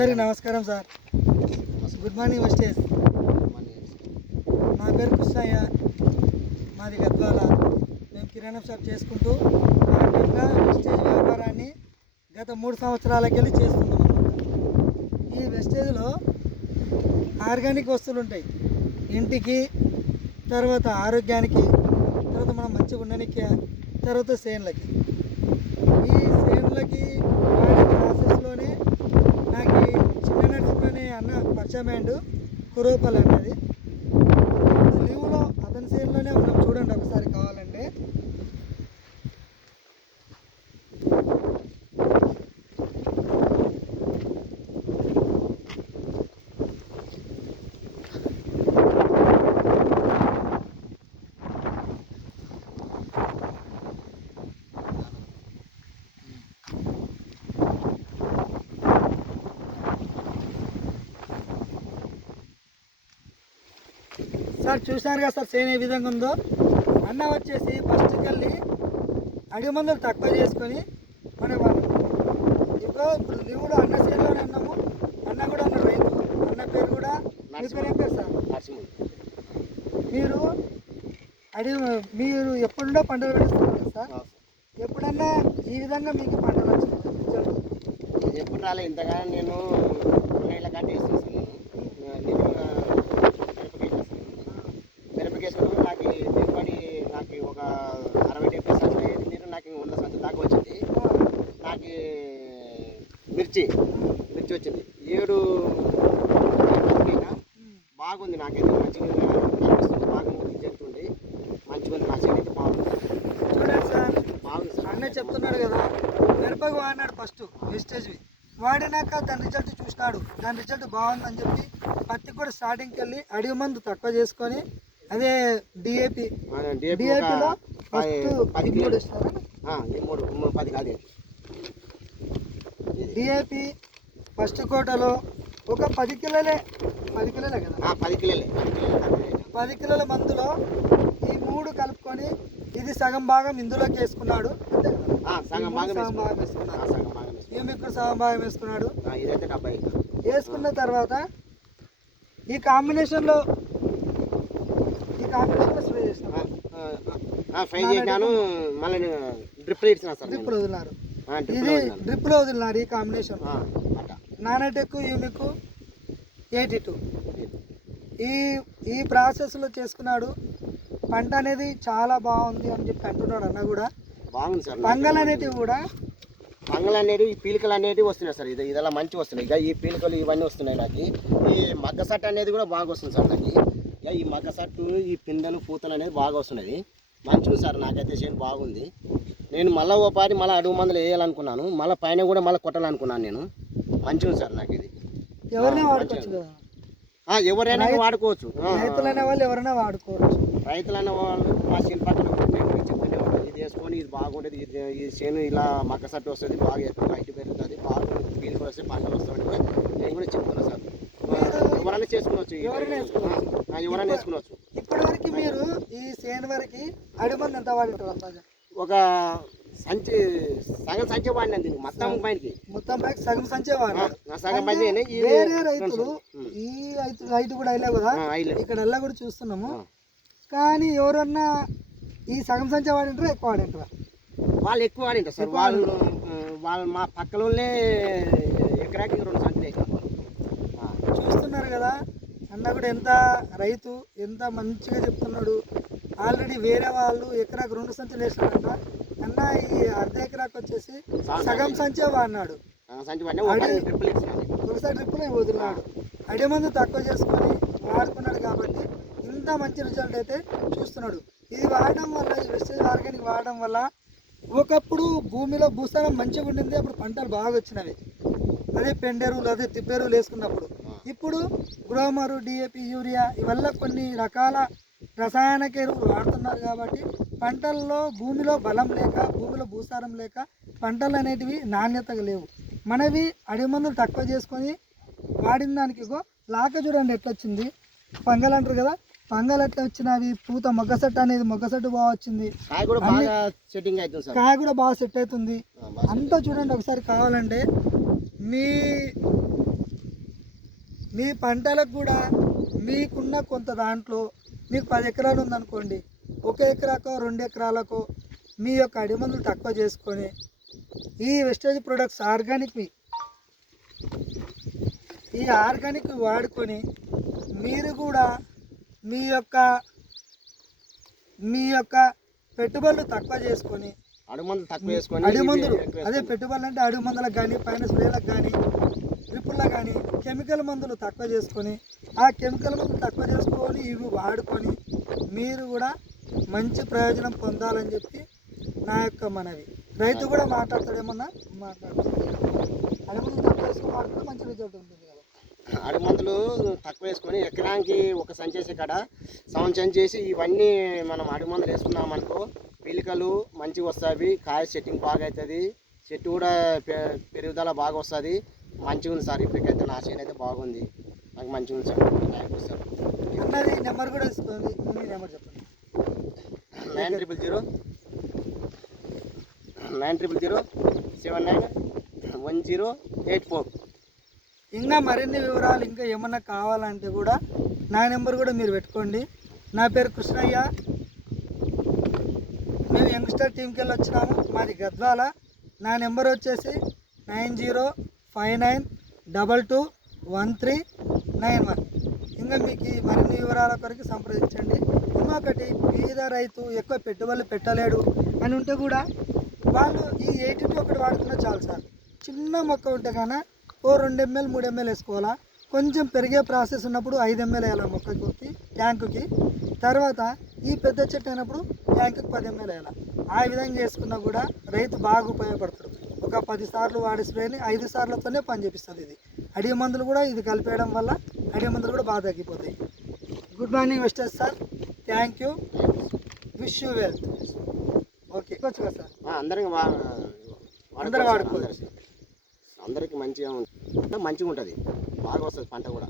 అందరికీ నమస్కారం sir. Good morning wastage నా పేరు కృష్ణయ్య మాది గద్వాల. మేము కిరాణా షాప్ చేసుకుంటూ వెస్టేజ్ వ్యాపారాన్ని గత మూడు సంవత్సరాలకి వెళ్ళి చేస్తున్నాం ఈ వెస్టేజ్లో ఆర్గానిక్ వస్తువులు ఉంటాయి. ఇంటికి తర్వాత ఆరోగ్యానికి తర్వాత మనం మంచిగా ఉండడానికి తర్వాత సేన్లకి. ఈ సేన్లకి నాకు ఈ చిన్న నరసింహ అన్న పరిచయమైండు కురోపల్ అన్నది. లీవ్లో అతని సేన్లోనే ఉన్నాం. చూడండి ఒకసారి కావాలండి సార్ చూసినారు కదా సార్ సేన్ ఏ విధంగా ఉందో? అన్న వచ్చేసి ఫస్ట్కి వెళ్ళి అడిగి మందులు తక్కువ చేసుకొని మన వాళ్ళు ఇప్పుడు ఇప్పుడు లీవులో అన్న సేన్లోనే ఉన్నాము. అన్న కూడా అన్న రైతు. అన్న పేరు కూడా మీ పేరు ఏం పేరు సార్ మీరు అడిగి మీరు ఎప్పుడుండో పంటలు పండిస్తున్నారు కదా సార్? ఎప్పుడన్నా ఈ విధంగా మీకు పంటలు వచ్చింది ఎప్పుడు రాలే ఇంతగానో నేను నెల కంటే వేసేసాను నేను మిరపకేసాను నాకు దిగుబడి నాకు ఒక అరవై డెబ్బై సంచులు అయ్యేది మీరు నాకు వంద సంచులు దాకా వచ్చింది. నాకు మిర్చి మిర్చి వచ్చింది. ఏడు బాగుంది నాకైతే. మంచిగా కనిపిస్తుంది. బాగా చెప్తుంది మంచిగా నా సైడ్ అయితే బాగుంది. చూడండి సార్. బాగుంది సార్. అన్నే చెప్తున్నాడు కదా మిరపకు వాడినాడు ఫస్ట్ వేస్టేజ్వి. వాడినాక దాని రిజల్ట్ చూసినాడు. దాని రిజల్ట్ బాగుందని చెప్పి పత్తి కూడా స్టార్టింగ్కి వెళ్ళి అడిగి మందు తక్కువ చేసుకొని అదే డిఏపి డిఏపిలో పది- కిలోలు. మూడు పది కాదు. డిఏపి ఫస్ట్ కోటలో ఒక పది కిలోలే పది కిలోలే కదా? ఆ, పది కిలోలే పది కిలోలే మందులో ఈ మూడు కలుపుకొని ఇది సగం భాగం ఇందులోకి వేసుకున్నాడు. సగం భాగం వేసుకున్నాడు. ఈ మీకు సగం భాగం వేసుకున్నాడు. వేసుకున్న తర్వాత ఈ కాంబినేషన్లో ఈ కాంబినేషన్లో స్ప్రే చేసినాం ఫ్రై చేసినాను మళ్ళీ డ్రిప్ ఇచ్చిన సార్ నేను. డ్రిప్లు వదిలినారు. ఇది లో వదిలినాను. డ్రిప్లో వదిలినారు ఈ కాంబినేషన్ నానటెక్ యూమిక్ ఎయిటీ టూ. ఈ ఈ ప్రాసెస్లో చేసుకున్నాడు. పంట అనేది చాలా బాగుంది అని చెప్పి అంటున్నాడు అన్న కూడా. బాగుంది సార్. పంగల్ అనేటివి కూడా పంగలు అనేవి ఈ పీలికలు అనేవి వస్తున్నాయి సార్. ఇది ఇదలా మంచిగా వస్తున్నాయి. ఇక ఈ పీలికలు ఇవన్నీ వస్తున్నాయి నాకు. ఈ మగ్గ సట్టు అనేది కూడా బాగా వస్తుంది సార్ నాకు. ఇక ఈ మగ్గ సట్టు ఈ పిందెలు పూతలు అనేది బాగా వస్తున్నది. మంచిగా సార్ నాకైతే చేను బాగుంది. నేను మళ్ళీ ఓ పారి మళ్ళీ అడుగు మందులు వేయాలనుకున్నాను. మళ్ళీ పైన కూడా మళ్ళీ కొట్టాలనుకున్నాను నేను. మంచిగా సార్ నాకు ఇది ఎవరైనా వాడుకోవచ్చు మంచిగా. కదా. ఆ, ఎవరైనా రైతు- వాడుకోవచ్చు. ఆ, రైతులు అనే వాళ్ళు ఎవరైనా వాడుకోవచ్చు. రైతులు అనే వాళ్ళు మా నేను చెప్తూనే ఉంటాను. ఇది వేసుకొని ఇది బాగుంటుంది ఇది ఈ చేను ఇలా మక్క సట్టు వస్తుంది బాగా ఎక్కువ హైట్ పెరుగుతుంది. బాగా పీలు కూడా వస్తాయి పంటలు వస్తాయని కూడా నేను కూడా చెప్తున్నా సార్. ఎవరైనా చేసుకోవచ్చు ఈ- ఎవరైనా వేసుకోవచ్చు ఇప్పటి వరకు మీరు ఈ సేన్ వరకు అడిమంది ఎంత వాడింటారు ఒక సంచి సగం సంచి వాడినాను దీనికి మొత్తం పైనకి. మొత్తం పైకి సగం సంచే వాడారు నా సగం పైన వేరే రైతులు. ఈ రైతు రైతు కూడా అయిలే కదా. ఇక్కడ అల్లా కూడా చూస్తున్నాము. కానీ ఎవరన్నా ఈ సగం సంచే వాడింటారా ఎక్కువ వాడింటారా? వాళ్ళు ఎక్కువ వాడింటారు సార్. వాళ్ళు వాళ్ళు మా వాళ్ళే ఎకరాకి రెండు సంచులు చూస్తున్నారు కదా. అన్న కూడా ఎంత రైతు ఎంత మంచిగా చెప్తున్నాడు. ఆల్రెడీ వేరే వాళ్ళు ఎకరాకు రెండు సంచులు వేసినారంట. అన్న ఈ అర్ధ ఎకరాకు వచ్చేసి సగం సంచే వాడినాడు. ఆ, సంచి పడిన ఒక అడి- ట్రిప్పులు ఇచ్చినాను ఒకసారి ట్రిప్పులు వదిలినాడు. అడే మందు తక్కువ చేసుకొని వాడుకున్నాడు కాబట్టి ఇంత మంచి రిజల్ట్ అయితే చూస్తున్నాడు. ఇది వాడడం వల్ల ఈ వెస్టేజ్ ఆర్గానిక్ వాడడం వల్ల ఒకప్పుడు భూమిలో భూసారం మంచిగా ఉండింది అప్పుడు పంటలు బాగా వచ్చినవి. అదే పెండెరువులు అదే తిప్పెరువులు వేసుకున్నప్పుడు. ఇప్పుడు గ్రోమరు డిఏపి యూరియా ఇవల్ల కొన్ని రకాల రసాయనిక ఎరువులు వాడుతున్నారు కాబట్టి పంటల్లో భూమిలో బలం లేక భూమిలో భూసారం లేక పంటలు అనేటివి నాణ్యతగా లేవు. మనవి అడవి మందులు తక్కువ చేసుకొని వాడిన దానికి ఇగో లాక చూడండి ఎట్లా వచ్చింది? పంగల్ అంటారు కదా పంగల్ ఎట్లా వచ్చినవి? పూత మొగ్గసెట్ అనేది మొగ్గసెట్ బాగా వచ్చింది. కాయ కూడా బాగా సెట్ అవుతుంది అంతా చూడండి ఒకసారి కావాలంటే మీ మీ పంటలకు కూడా మీకున్న కొంత దాంట్లో మీకు పది ఎకరాలు ఉందనుకోండి ఒక ఎకరాకో రెండు ఎకరాలకో మీ యొక్క అడిమందులు తక్కువ చేసుకొని ఈ వెస్టేజ్ ప్రొడక్ట్స్ ఆర్గానిక్వి ఈ ఆర్గానిక్ వాడుకొని మీరు కూడా మీ యొక్క మీ యొక్క పెట్టుబడులు తక్కువ చేసుకొని అడుగు మందులు తక్కువ వేసుకొని అడుగు ఇవి మందులు ఎక్కువ అదే. పెట్టుబడులు అంటే అడుగు మందులకు కానీ పైన స్ప్రేలకు కానీ డ్రిప్పులకు కానీ కెమికల్ మందులు తక్కువ చేసుకొని ఆ కెమికల్ మందులు తక్కువ చేసుకొని ఇవి వాడుకొని మీరు కూడా మంచి ప్రయోజనం పొందాలని చెప్పి నా యొక్క మనవి. రైతు కూడా మాట్లాడతాడేమన్నా మాట్లాడతాడు. అడుగు మందులు తక్కువ చేసుకొని వాడుకుంటే మంచి రిజల్ట్ ఉంటుంది కదా. అడుగు మందులు తక్కువ వేసుకొని ఎకరానికి ఒక సంచేసి కాడ సౌండ్ చేసి ఇవన్నీ మనం అడుగు మందులు వేసుకున్నాం అనుకో మంచిగా వస్తాయి కాయ సెట్టింగ్ బాగా అవుతుంది చెట్టు కూడా పె- పెరుగుదల బాగా వస్తుంది. మంచిగా ఉంది సార్ ఇప్పటికైతే నా చేను అయితే బాగుంది. నాకు మంచిగా ఉంది సార్. థ్యాంక్ యూ సార్ అన్నది నెంబర్ కూడా ఇస్తుంది. మీ నెంబర్ చెప్పండి. Nine triple zero nine triple zero seven nine one zero eight four ఇంకా మరిన్ని వివరాలు ఇంకా ఏమన్నా కావాలంటే కూడా నా నెంబర్ కూడా మీరు పెట్టుకోండి. నా పేరు కృష్ణయ్య. మేము యంగ్స్టర్ టీంకి వెళ్ళి వచ్చినాము. మాది గద్వాల. నా నెంబర్ వచ్చేసి nine zero five nine double two one three nine one. ఇంకా మీకు ఈ మరిన్ని వివరాల కొరకు సంప్రదించండి. ఇంకొకటి పేద రైతు ఎక్కువ పెట్టుబడులు పెట్టలేడు అని ఉంటే కూడా వాళ్ళు ఈ ఎయిటీ టూ ఒకటి వాడుకున్నా చాలు సార్. చిన్న మొక్క ఉంటే కానీ ఓ రెండు ఎంఎల్ మూడు ఎంఎల్ వేసుకోవాలా? కొంచెం పెరిగే ప్రాసెస్ ఉన్నప్పుడు ఐదు ఎంఎల్ వేయాలి మొక్కకి ట్యాంకుకి? తర్వాత ఈ పెద్ద చెట్టు అయినప్పుడు ట్యాంకుకి పది ఎంఎల్ వేయాలి? ఆ విధంగా చేసుకున్నా కూడా రైతు బాగా ఉపయోగపడతాడు. ఒక పది సార్లు వాడే స్ప్రేని ఐదు సార్లతోనే పని చేపిస్తుంది ఇది. అడిగి మందులు కూడా ఇది కలిపేయడం వల్ల అడిగి మందులు కూడా బాగా తగ్గిపోతాయి. Good morning వెస్టర్స్ sir thank you wish you wealth okay వచ్చు కదా సార్ అందరికి అందరూ వాడుకోవచ్చు వాడుకోవచ్చు. అందరూ. అందరికి మంచిగా ఉంటుంది మంచిగా ఉంటుంది బాగా వస్తుంది పంట కూడా.